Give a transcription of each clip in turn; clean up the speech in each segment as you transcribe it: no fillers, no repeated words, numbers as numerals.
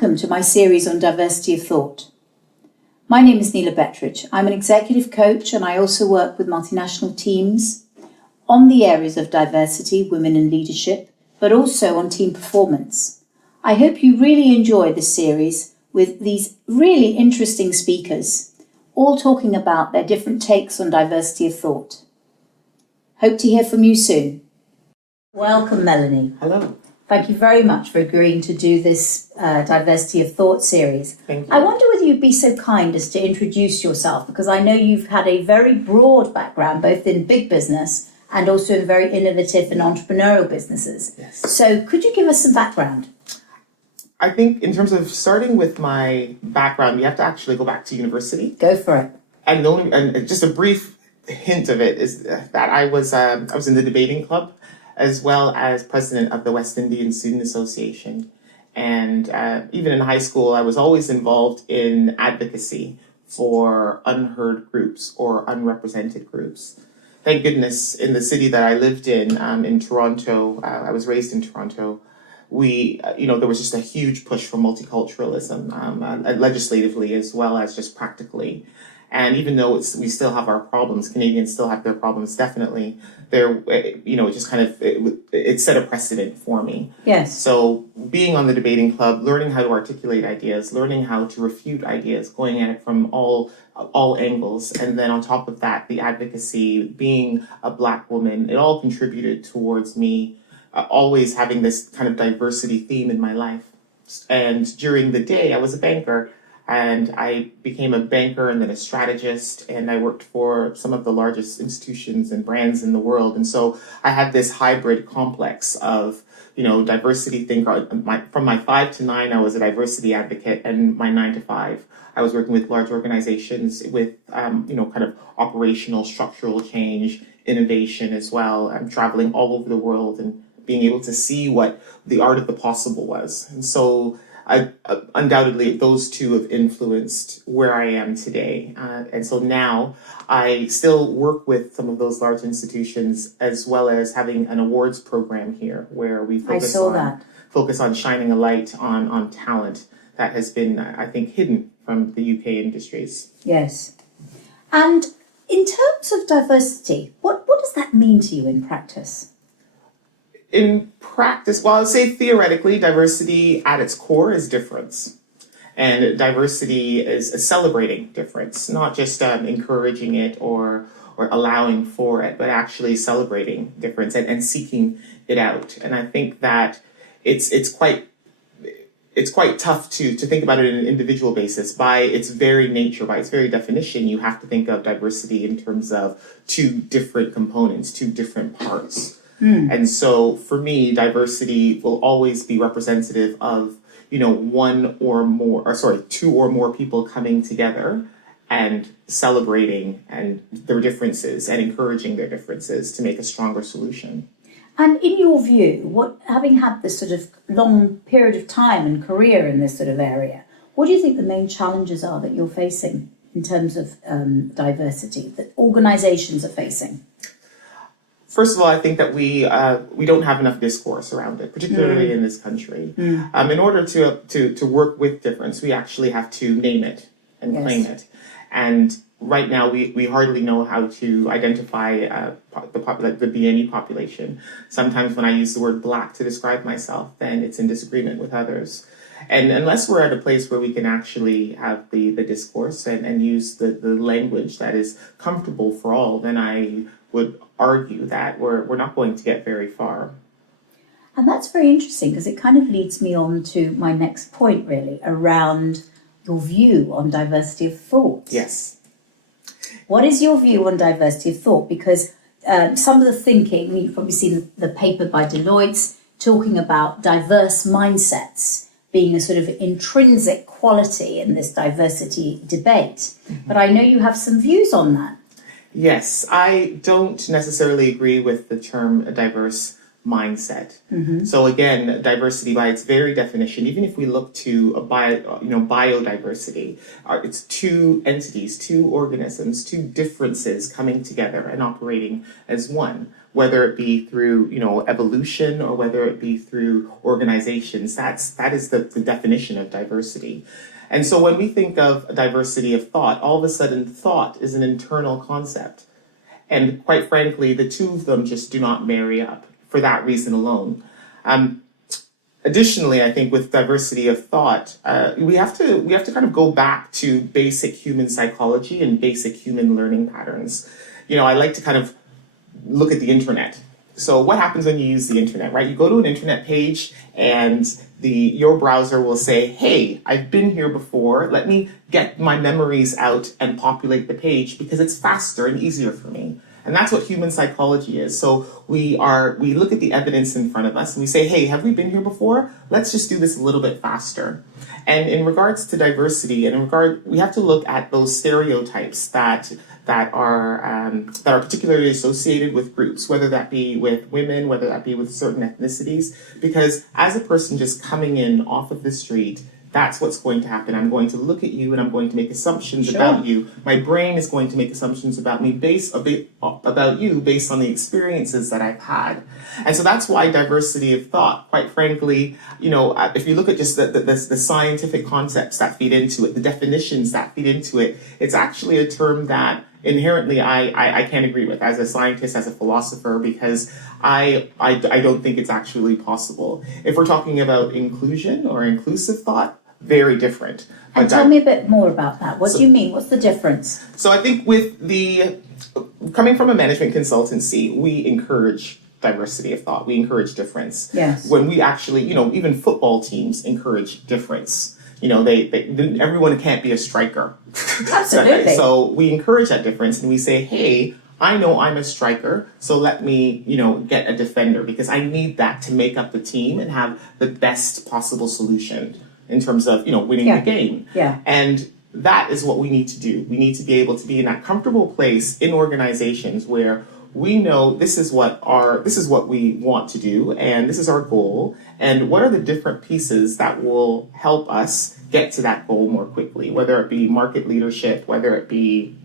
Welcome to my series on diversity of thought. My name is Neela Bettridge. I'm an executive coach and I also work with multinational teams on the areas of diversity, women in leadership, but also on team performance. I hope you really enjoy this series with these really interesting speakers, all talking about their different takes on diversity of thought. Hope to hear from you soon. Welcome, Melanie. Hello. Thank you very much for agreeing to do this Diversity of Thought series. Thank you. I wonder whether you'd be so kind as to introduce yourself, because I know you've had a very broad background, both in big business and also in very innovative and entrepreneurial businesses. Yes. So could you give us some background? I think in terms of starting with my background, you have to actually go back to university. Go for it. And just a brief hint of it is that I was in the debating club, as well as president of the West Indian Student Association. And even in high school, I was always involved in advocacy for unheard groups or unrepresented groups. Thank goodness in the city that I lived in Toronto, I was raised in Toronto, there was just a huge push for multiculturalism, legislatively as well as just practically. And even though we still have our problems, Canadians still have their problems, definitely, it set a precedent for me. Yes. So being on the debating club, learning how to articulate ideas, learning how to refute ideas, going at it from all angles, and then on top of that, the advocacy, being a Black woman, it all contributed towards me always having this kind of diversity theme in my life. And during the day, I was a banker. And I became a banker and then a strategist, and I worked for some of the largest institutions and brands in the world. And so I had this hybrid complex of, diversity thing. From my 5 to 9, I was a diversity advocate, and my 9 to 5, I was working with large organizations with, kind of operational, structural change, innovation as well. I'm traveling all over the world and being able to see what the art of the possible was. And so undoubtedly, those two have influenced where I am today. And so now I still work with some of those large institutions, as well as having an awards program here where we focus on shining a light on talent that has been, I think, hidden from the UK industries. Yes. And in terms of diversity, what does that mean to you in practice? In practice, well, I would say theoretically, diversity at its core is difference. And diversity is celebrating difference, not just encouraging it or allowing for it, but actually celebrating difference and seeking it out. And I think that it's quite tough to think about it on an individual basis. By its very nature, by its very definition, you have to think of diversity in terms of two different components, two different parts. And so for me, diversity will always be representative of, two or more people coming together and celebrating their differences and encouraging their differences to make a stronger solution. And in your view, having had this sort of long period of time and career in this sort of area, what do you think the main challenges are that you're facing in terms of diversity that organizations are facing? First of all, I think that we don't have enough discourse around it, particularly in this country. In order to work with difference, we actually have to name it and claim it. And right now, we hardly know how to identify the BNE population. Sometimes when I use the word Black to describe myself, then it's in disagreement with others. And unless we're at a place where we can actually have the discourse and use the language that is comfortable for all, then I would argue that we're not going to get very far. And that's very interesting, because it kind of leads me on to my next point, really, around your view on diversity of thought. Yes. What is your view on diversity of thought? Because some of the thinking, you've probably seen the paper by Deloitte talking about diverse mindsets being a sort of intrinsic quality in this diversity debate. But I know you have some views on that. Yes, I don't necessarily agree with the term diverse mindset. So again, diversity by its very definition, even if we look to biodiversity, it's two entities, two organisms, two differences coming together and operating as one. whether it be through, evolution or whether it be through organizations. That is the definition of diversity. And so when we think of diversity of thought, all of a sudden thought is an internal concept. And quite frankly, the two of them just do not marry up for that reason alone. Additionally, I think with diversity of thought, we have to kind of go back to basic human psychology and basic human learning patterns. I like to kind of look at the internet. So what happens when you use the internet, right? You go to an internet page and your browser will say, hey, I've been here before. Let me get my memories out and populate the page because it's faster and easier for me. And that's what human psychology is. So we look at the evidence in front of us and we say, hey, have we been here before? Let's just do this a little bit faster. And in regards to diversity, we have to look at those stereotypes that are particularly associated with groups, whether that be with women, whether that be with certain ethnicities, because as a person just coming in off of the street, that's what's going to happen. I'm going to look at you and I'm going to make assumptions about you. My brain is going to make assumptions about me about you based on the experiences that I've had. And so that's why diversity of thought, quite frankly, if you look at just the scientific concepts that feed into it, the definitions that feed into it, it's actually a term that inherently I can't agree with as a scientist, as a philosopher, because I don't think it's actually possible. If we're talking about inclusion or inclusive thought, very different. And tell me a bit more about that. What do you mean? What's the difference? So I think with coming from a management consultancy, we encourage diversity of thought. We encourage difference. Yes. When we actually, even football teams encourage difference. Everyone can't be a striker. Absolutely. So we encourage that difference and we say, hey, I know I'm a striker, so let me, get a defender because I need that to make up the team and have the best possible solution in terms of, winning the game. Yeah. And that is what we need to do. We need to be able to be in that comfortable place in organizations where we know this is what we want to do and this is our goal and what are the different pieces that will help us get to that goal more quickly, whether it be market leadership, whether it be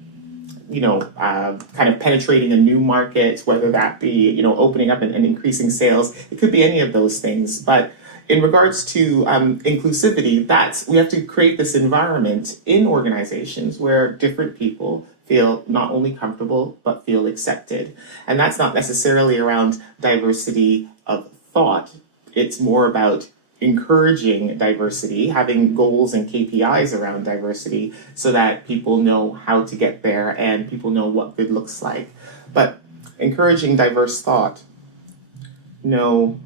kind of penetrating a new market, whether that be opening up and increasing sales. It could be any of those things. But in regards to inclusivity, we have to create this environment in organizations where different people feel not only comfortable, but feel accepted. And that's not necessarily around diversity of thought. It's more about encouraging diversity, having goals and KPIs around diversity so that people know how to get there and people know what good looks like. But encouraging diverse thought, no.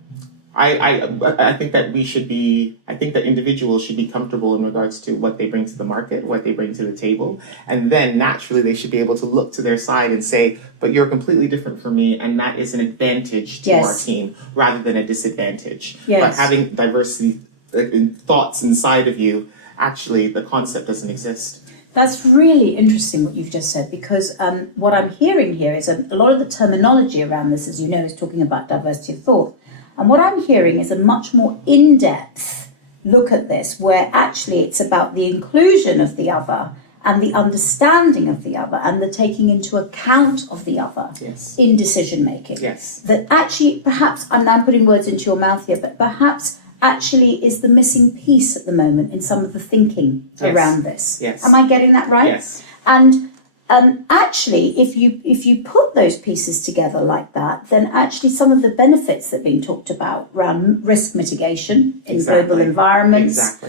I think that individuals should be comfortable in regards to what they bring to the market, what they bring to the table. And then naturally they should be able to look to their side and say, but you're completely different from me. And that is an advantage to our team rather than a disadvantage. Yes. But having diversity in thoughts inside of you, actually the concept doesn't exist. That's really interesting what you've just said, because what I'm hearing here is a lot of the terminology around this, as you know, is talking about diversity of thought. And what I'm hearing is a much more in-depth look at this, where actually it's about the inclusion of the other and the understanding of the other and the taking into account of the other in decision making. Yes. That actually, perhaps, I'm now putting words into your mouth here, but perhaps actually is the missing piece at the moment in some of the thinking around this. Yes. Am I getting that right? Yes. And actually, if you put those pieces together like that, then actually some of the benefits that are being talked about around risk mitigation in global environments,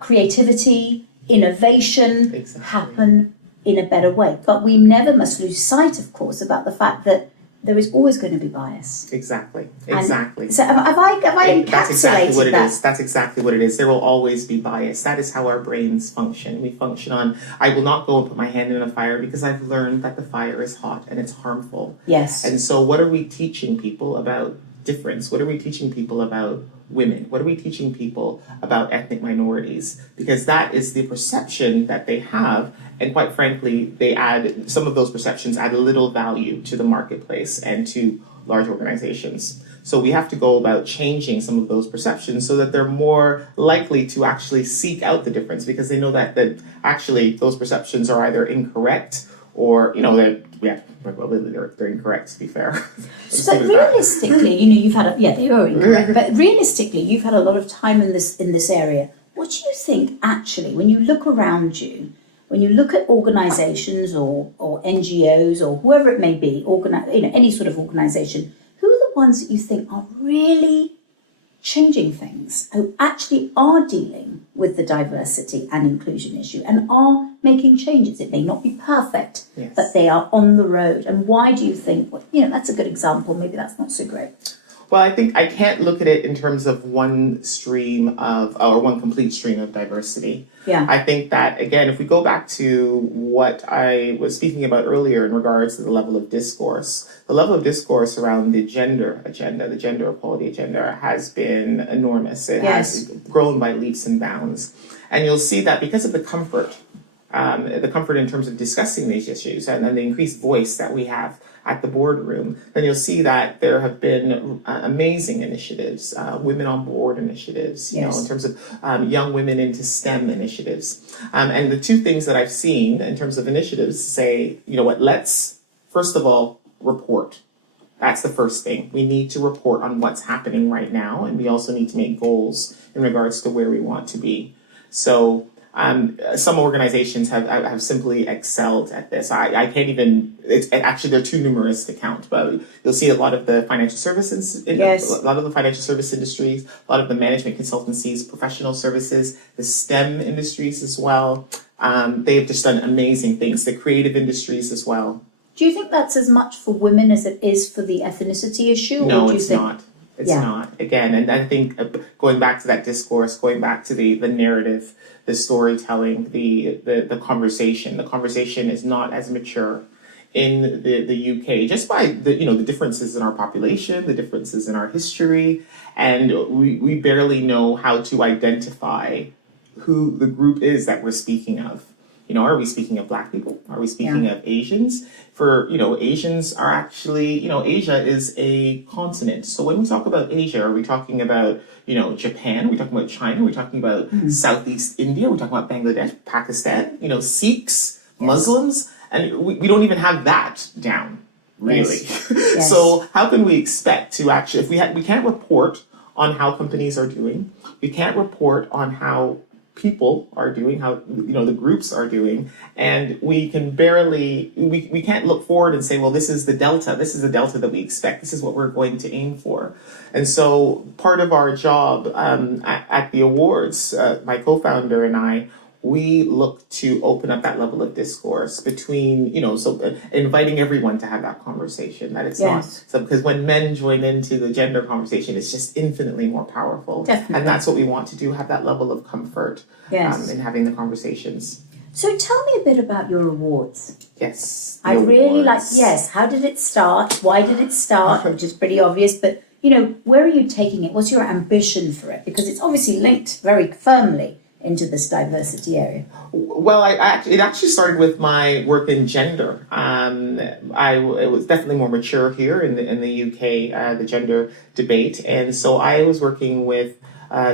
creativity, innovation happen in a better way. But we never must lose sight, of course, about the fact that there is always going to be bias. Exactly. So have I encapsulated That's exactly what it that? is. That's exactly what it is. There will always be bias. That is how our brains function. We function on, I will not go and put my hand in a fire because I've learned that the fire is hot and it's harmful. Yes. And so what are we teaching people about difference? What are we teaching people about women? What are we teaching people about ethnic minorities? Because that is the perception that they have. And quite frankly, some of those perceptions add little value to the marketplace and to large organizations. So we have to go about changing some of those perceptions so that they're more likely to actually seek out the difference because they know that actually those perceptions are either incorrect or, they're incorrect, to be fair. But realistically, you've had they are incorrect. But realistically, you've had a lot of time in this area. What do you think actually, when you look around you, when you look at organisations or NGOs or whoever it may be, any sort of organisation, who are the ones that you think are really changing things, who actually are dealing with the diversity and inclusion issue and are making changes? It may not be perfect, yes, but they are on the road. And why do you think, that's a good example, maybe that's not so great? Well, I think I can't look at it in terms of one complete stream of diversity. Yeah. I think that, again, if we go back to what I was speaking about earlier in regards to the level of discourse around the gender agenda, the gender equality agenda, has been enormous. It has grown by leaps and bounds. And you'll see that because of the comfort in terms of discussing these issues and then the increased voice that we have at the boardroom, then you'll see that there have been amazing initiatives, women on board initiatives, in terms of young women into STEM initiatives. And the two things that I've seen in terms of initiatives say, let's first of all report. That's the first thing. We need to report on what's happening right now, and we also need to make goals in regards to where we want to be. So some organizations have simply excelled at this. I can't even, actually they're too numerous to count, but you'll see a lot of the financial services, a lot of the financial service industries, a lot of the management consultancies, professional services, the STEM industries as well. They have just done amazing things, the creative industries as well. Do you think that's as much for women as it is for the ethnicity issue? No, it's not. It's not. Again, and I think going back to that discourse, going back to the narrative, the storytelling, the conversation is not as mature in the UK, just by the differences in our population, the differences in our history, and we barely know how to identify who the group is that we're speaking of. Are we speaking of Black people? Are we speaking of Asians? Asians are actually, Asia is a continent. So when we talk about Asia, are we talking about, Japan? Are we talking about China? Are we talking about Southeast India? Are we talking about Bangladesh, Pakistan? Sikhs, Muslims? And we don't even have that down, really. Yes. So how can we expect to actually, if we can't report on how companies are doing, we can't report on how people are doing, how the groups are doing, and we can't look forward and say, well, this is the delta that we expect, this is what we're going to aim for. And so part of our job at the awards, my co-founder and I, we look to open up that level of discourse between, inviting everyone to have that conversation, that it's not, because when men join into the gender conversation, it's just infinitely more powerful. Definitely. And that's what we want to do, have that level of comfort in having the conversations. So tell me a bit about your awards. Yes. I really like, how did it start? Why did it start? Which is pretty obvious, but, where are you taking it? What's your ambition for it? Because it's obviously linked very firmly into this diversity area? Well, it actually started with my work in gender. It was definitely more mature here in the UK, the gender debate, and so I was working with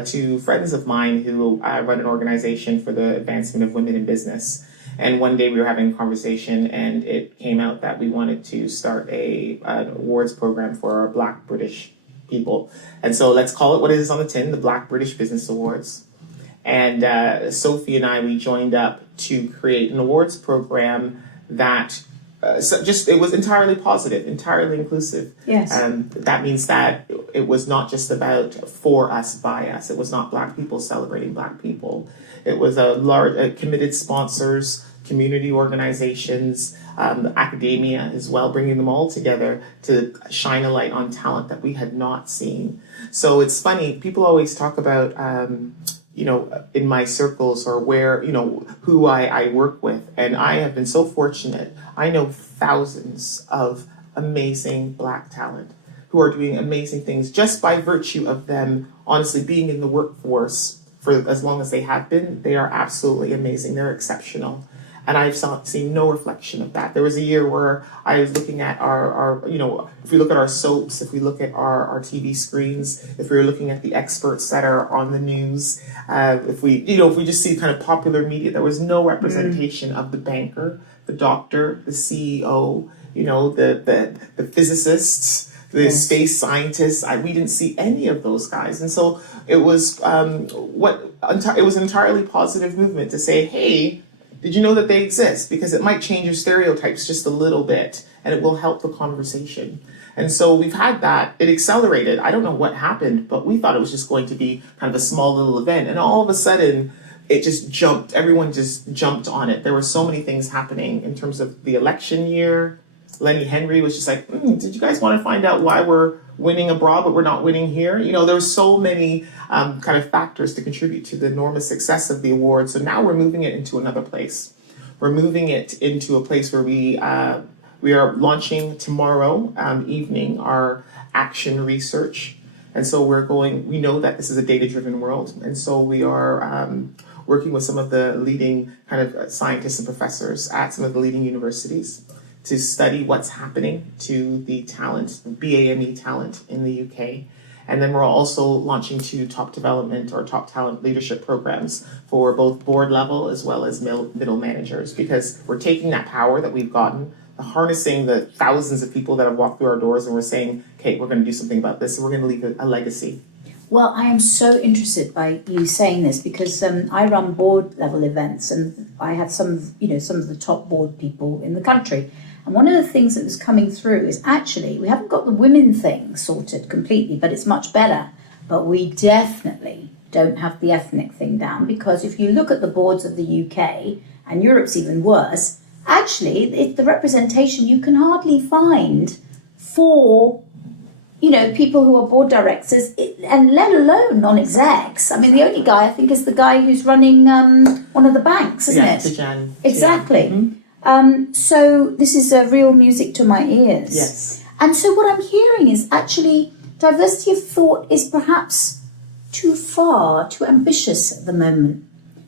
two friends of mine who run an organization for the advancement of women in business. And one day we were having a conversation, and it came out that we wanted to start an awards program for our Black British people, and so let's call it what it is on the tin, the Black British Business Awards. And Sophie and I, we joined up to create an awards program that it was entirely positive, entirely inclusive. Yes. That means that it was not just about for us, by us. It was not Black people celebrating Black people. It was committed sponsors, community organizations, academia as well, bringing them all together to shine a light on talent that we had not seen. So it's funny, people always talk about in my circles or where, who I work with. And I have been so fortunate. I know thousands of amazing Black talent who are doing amazing things just by virtue of them, honestly, being in the workforce for as long as they have been. They are absolutely amazing. They're exceptional. And I've seen no reflection of that. There was a year where I was looking at our if we look at our soaps, if we look at our TV screens, if we were looking at the experts that are on the news, if we just see kind of popular media, there was no representation of the banker, the doctor, the CEO, the physicists, the Yes. space scientists. We didn't see any of those guys, and so it was it was an entirely positive movement to say, hey, did you know that they exist? Because it might change your stereotypes just a little bit, and it will help the conversation. And so we've had that. It accelerated. I don't know what happened, but we thought it was just going to be kind of a small little event. And all of a sudden, it just jumped. Everyone just jumped on it. There were so many things happening in terms of the election year. Lenny Henry was just like, did you guys want to find out why we're winning abroad, but we're not winning here? There were so many kind of factors to contribute to the enormous success of the award. So now we're moving it into another place. We're moving it into a place where we are launching tomorrow evening our action research. And so we know that this is a data-driven world. And so we are working with some of the leading kind of scientists and professors at some of the leading universities to study what's happening to the talent, BAME talent in the UK. And then we're also launching 2 top development or top talent leadership programs for both board level as well as middle managers, because we're taking that power that we've gotten, harnessing the thousands of people that have walked through our doors, and we're saying, okay, we're going to do something about this, and we're going to leave a legacy. Well, I am so interested by you saying this because I run board level events, and I have some of the top board people in the country. And one of the things that was coming through is actually we haven't got the women thing sorted completely, but it's much better. But we definitely don't have the ethnic thing down, because if you look at the boards of the UK, and Europe's even worse, actually the representation you can hardly find for people who are board directors, and let alone non-execs. I mean, the only guy I think is the guy who's running one of the banks, isn't it? Tijan. Exactly. Mm-hmm. So this is real music to my ears. Yes. And so what I'm hearing is actually diversity of thought is perhaps too far, too ambitious at the moment.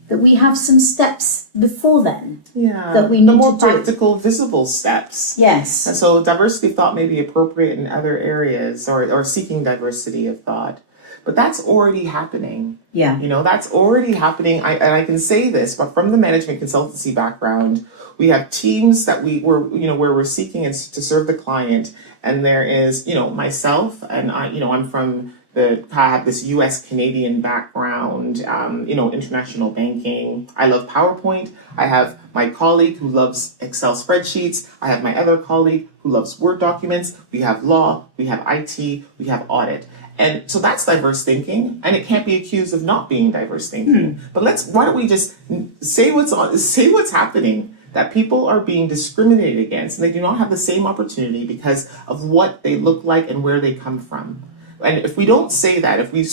That we have some steps before then. Yeah. That we need the more to do. practical, visible steps. Yes. And so diversity of thought may be appropriate in other areas, or seeking diversity of thought. But that's already happening. Yeah. That's already happening. And I can say this, but from the management consultancy background, we have teams that where we're seeking to serve the client. And there is, myself, and I'm from I have this U.S. Canadian background, international banking. I love PowerPoint. I have my colleague who loves Excel spreadsheets. I have my other colleague who loves Word documents. We have law, we have IT, we have audit. And so that's diverse thinking, and it can't be accused of not being diverse thinking. But why don't we just say what's happening? That people are being discriminated against, and they do not have the same opportunity because of what they look like and where they come from. And if we don't say that, if we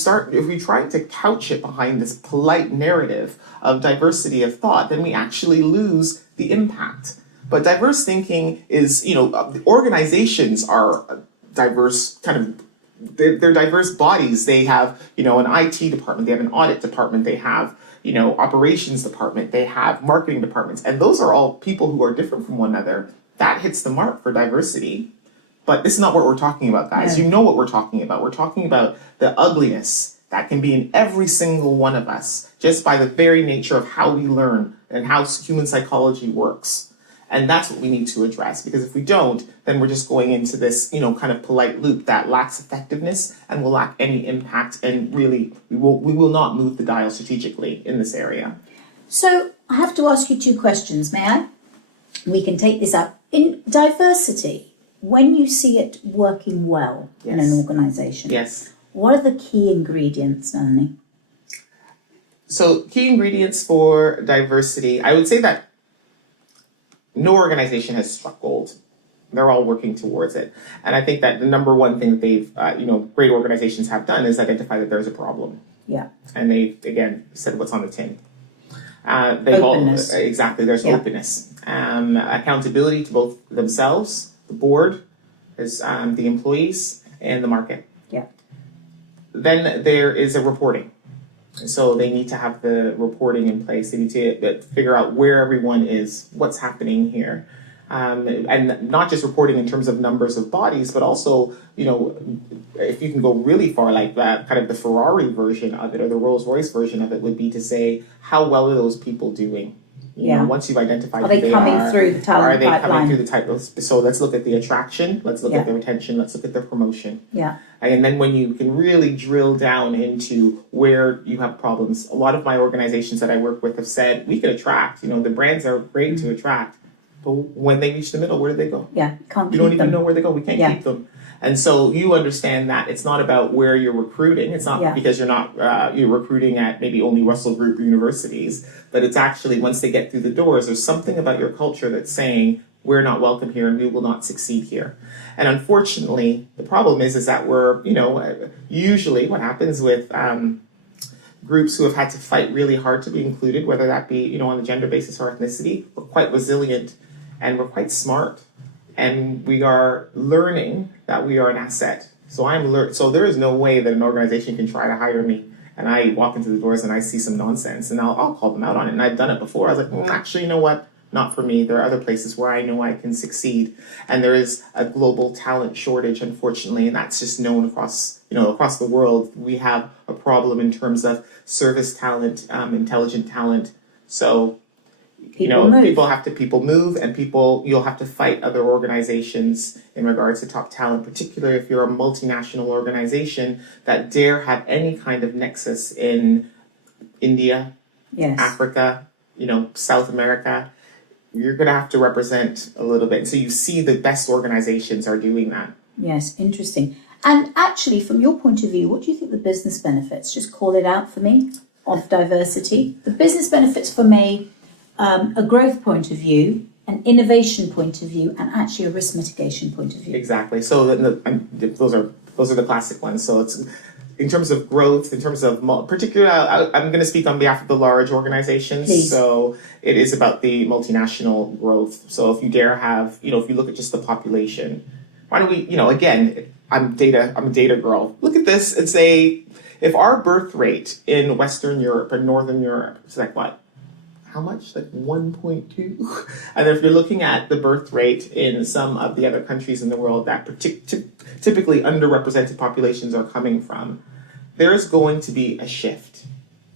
try to couch it behind this polite narrative of diversity of thought, then we actually lose the impact. But diverse thinking is, organizations are diverse they're diverse bodies. They have, an IT department, they have an audit department, they have, operations department, they have marketing departments. And those are all people who are different from one another. That hits the mark for diversity. But this is not what we're talking about, guys. Yeah. You know what we're talking about. We're talking about the ugliness that can be in every single one of us, just by the very nature of how we learn and how human psychology works. And that's what we need to address, because if we don't, then we're just going into this, kind of polite loop that lacks effectiveness and will lack any impact, and really we will not move the dial strategically in this area. So I have to ask you 2 questions, may I? We can take this up. In diversity, when you see it working well in an organisation, yes, what are the key ingredients, Melanie? So key ingredients for diversity, I would say that no organization has struck gold. They're all working towards it. And I think that the number one thing that they've, great organizations have done is identify that there's a problem. Yeah. And they've, again, said what's on the tin. Openness. Exactly, there's openness. Accountability to both themselves, the board, the employees, and the market. Yeah. Then there is a reporting. So they need to have the reporting in place. They need to figure out where everyone is, what's happening here. And not just reporting in terms of numbers of bodies, but also, if you can go really far like that, kind of the Ferrari version of it or the Rolls Royce version of it would be to say, how well are those people doing? Once you've identified are who they they coming are, through the talent are they pipeline? coming through the title? So let's look at the attraction, let's look at the retention, let's look at the promotion. Yeah. And then when you can really drill down into where you have problems, a lot of my organizations that I work with have said, we can attract, the brands are great to attract, but when they reach the middle, where do they go? Yeah, can't You keep don't even them. know where they go. We can't keep them. And so you understand that it's not about where you're recruiting. It's not because you're recruiting at maybe only Russell Group universities, but it's actually once they get through the doors, there's something about your culture that's saying we're not welcome here and we will not succeed here. And unfortunately, the problem is that we're, usually what happens with groups who have had to fight really hard to be included, whether that be, on the gender basis or ethnicity, we're quite resilient and we're quite smart. And we are learning that we are an asset. So there is no way that an organization can try to hire me and I walk into the doors and I see some nonsense and I'll call them out on it. And I've done it before. I was like, actually, you know what? Not for me. There are other places where I know I can succeed. And there is a global talent shortage, unfortunately, and that's just known across the world. We have a problem in terms of service talent, intelligent talent. So people move and you'll have to fight other organizations in regards to top talent, particularly if you're a multinational organization that dare have any kind of nexus in India, Africa, South America. You're going to have to represent a little bit. So you see the best organizations are doing that. Yes, interesting. And actually, from your point of view, what do you think the business benefits? Just call it out for me, of diversity. The business benefits from a growth point of view, an innovation point of view, and actually a risk mitigation point of view. Exactly. So those are the classic ones. So it's in terms of growth, in terms of particularly, I'm going to speak on behalf of the large organizations. Please. So it is about the multinational growth. So if you dare have, if you look at just the population, why don't we, again, I'm a data girl. Look at this and say, if our birth rate in Western Europe and Northern Europe is like what? How much? Like 1.2? And if you're looking at the birth rate in some of the other countries in the world that typically underrepresented populations are coming from, there is going to be a shift.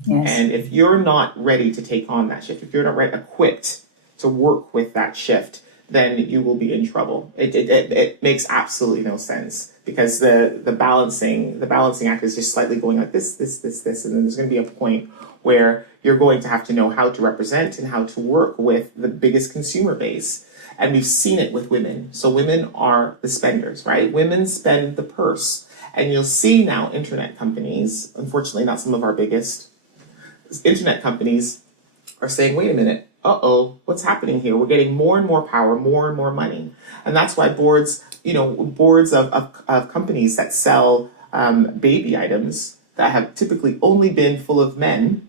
Yes. And if you're not ready to take on that shift, if you're not equipped to work with that shift, then you will be in trouble. It makes absolutely no sense because the balancing act is just slightly going like this, and then there's going to be a point where you're going to have to know how to represent and how to work with the biggest consumer base. And we've seen it with women. So women are the spenders, right? Women spend the purse. And you'll see now internet companies, unfortunately not some of our biggest, internet companies are saying, wait a minute, what's happening here? We're getting more and more power, more and more money. And that's why boards of companies that sell baby items that have typically only been full of men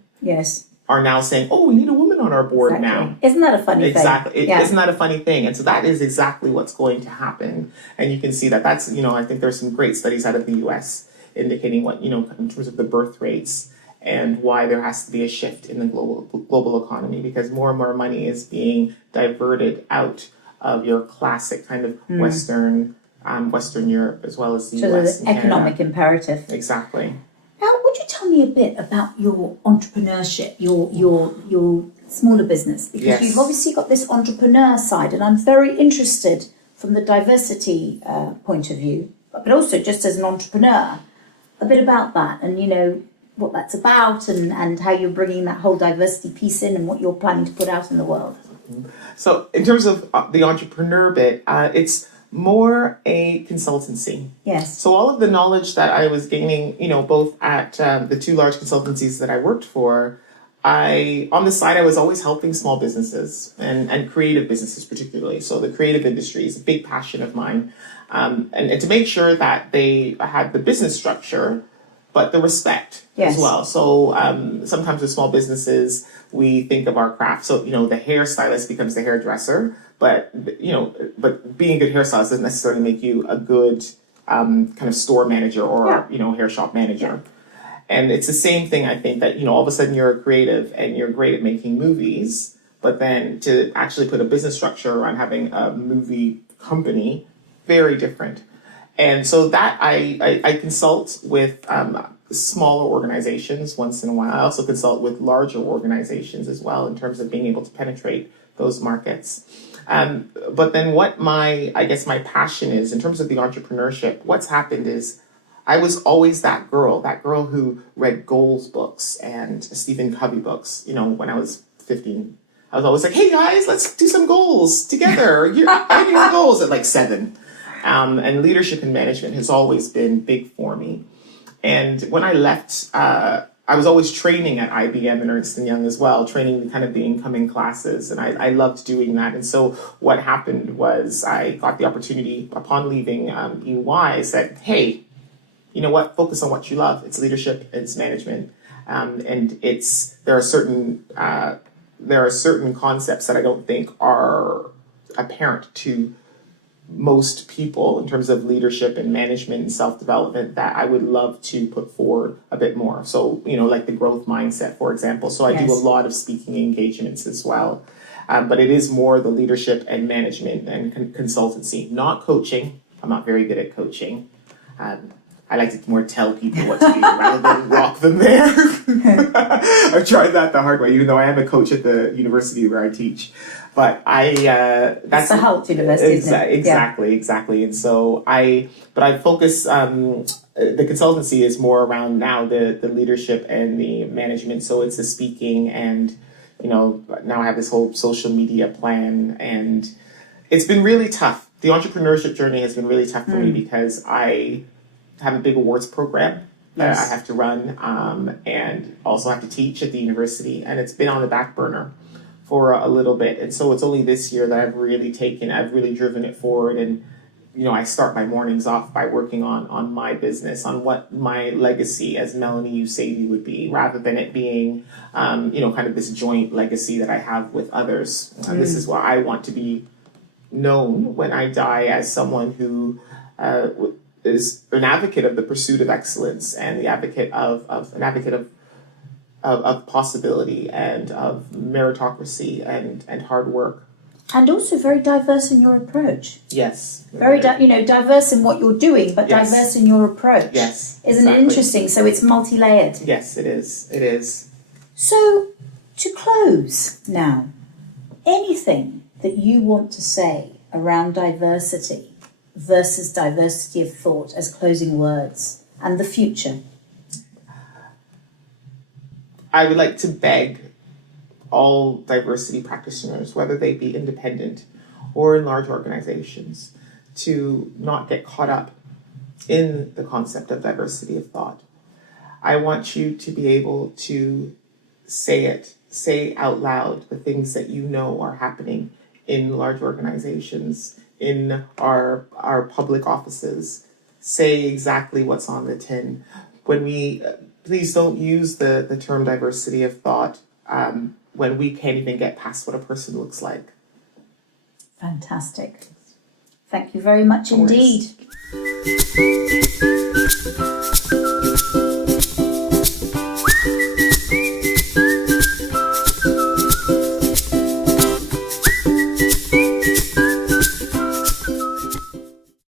are now saying, we need a woman on our board now. Isn't that a funny thing? Exactly. Isn't that a funny thing? And so that is exactly what's going to happen. And you can see that's, I think there's some great studies out of the US indicating what, in terms of the birth rates and why there has to be a shift in the global economy because more and more money is being diverted out of your classic kind of Western Europe as well as the US and economic imperative. Exactly. Now, would you tell me a bit about your entrepreneurship, your smaller business? Because you've obviously got this entrepreneur side, and I'm very interested from the diversity point of view, but also just as an entrepreneur, a bit about that and, what that's about and how you're bringing that whole diversity piece in and what you're planning to put out in the world. So in terms of the entrepreneur bit, it's more a consultancy. Yes. So all of the knowledge that I was gaining, both at the two large consultancies that I worked for, on the side, I was always helping small businesses and creative businesses particularly. So the creative industry is a big passion of mine. And to make sure that they had the business structure, but the respect as well. So sometimes with small businesses, we think of our craft. So, the hairstylist becomes the hairdresser, but being a good hairstylist doesn't necessarily make you a good kind of store manager or, hair shop manager. Yeah. And it's the same thing, I think, that, all of a sudden you're a creative and you're great at making movies, but then to actually put a business structure around having a movie company, very different. And so that I consult with smaller organizations once in a while. I also consult with larger organizations as well in terms of being able to penetrate those markets. But then what my passion is in terms of the entrepreneurship, what's happened is I was always that girl who read goals books and Stephen Covey books, when I was 15. I was always like, hey guys, let's do some goals together. I do your goals at like 7. And leadership and management has always been big for me. And when I left, I was always training at IBM and Ernst & Young as well, training kind of the incoming classes. And I loved doing that. And so what happened was I got the opportunity upon leaving EY. I said, hey, you know what? Focus on what you love. It's leadership, it's management. And there are certain concepts that I don't think are apparent to most people in terms of leadership and management and self-development that I would love to put forward a bit more. So, like the growth mindset, for example. So I do a lot of speaking engagements as well. But it is more the leadership and management and consultancy, not coaching. I'm not very good at coaching. I like to more tell people what to do rather than walk them there. I've tried that the hard way, even though I am a coach at the university where I teach. But that's the Hult University, isn't it? Exactly. And so I focus, the consultancy is more around now the leadership and the management. So it's the speaking and, now I have this whole social media plan, and it's been really tough. The entrepreneurship journey has been really tough for me because I have a big awards program that I have to run, and also have to teach at the university, and it's been on the back burner for a little bit. And so it's only this year that I've really driven it forward. And, I start my mornings off by working on my business, on what my legacy as Melanie Eusebe would be, rather than it being, kind of this joint legacy that I have with others. This is why I want to be known when I die as someone who is an advocate of the pursuit of excellence and the advocate of possibility and of meritocracy and hard work. And also very diverse in your approach. Yes. Very, diverse in what you're doing, but diverse in your approach. Yes. Isn't it interesting? So it's multi-layered. Yes, it is. It is. So, to close now, anything that you want to say around diversity versus diversity of thought as closing words and the future? I would like to beg all diversity practitioners, whether they be independent or in large organizations, to not get caught up in the concept of diversity of thought. I want you to be able to say out loud the things that you know are happening in large organizations, in our public offices. Say exactly what's on the tin. Please don't use the term diversity of thought when we can't even get past what a person looks like. Fantastic. Thank you very much indeed.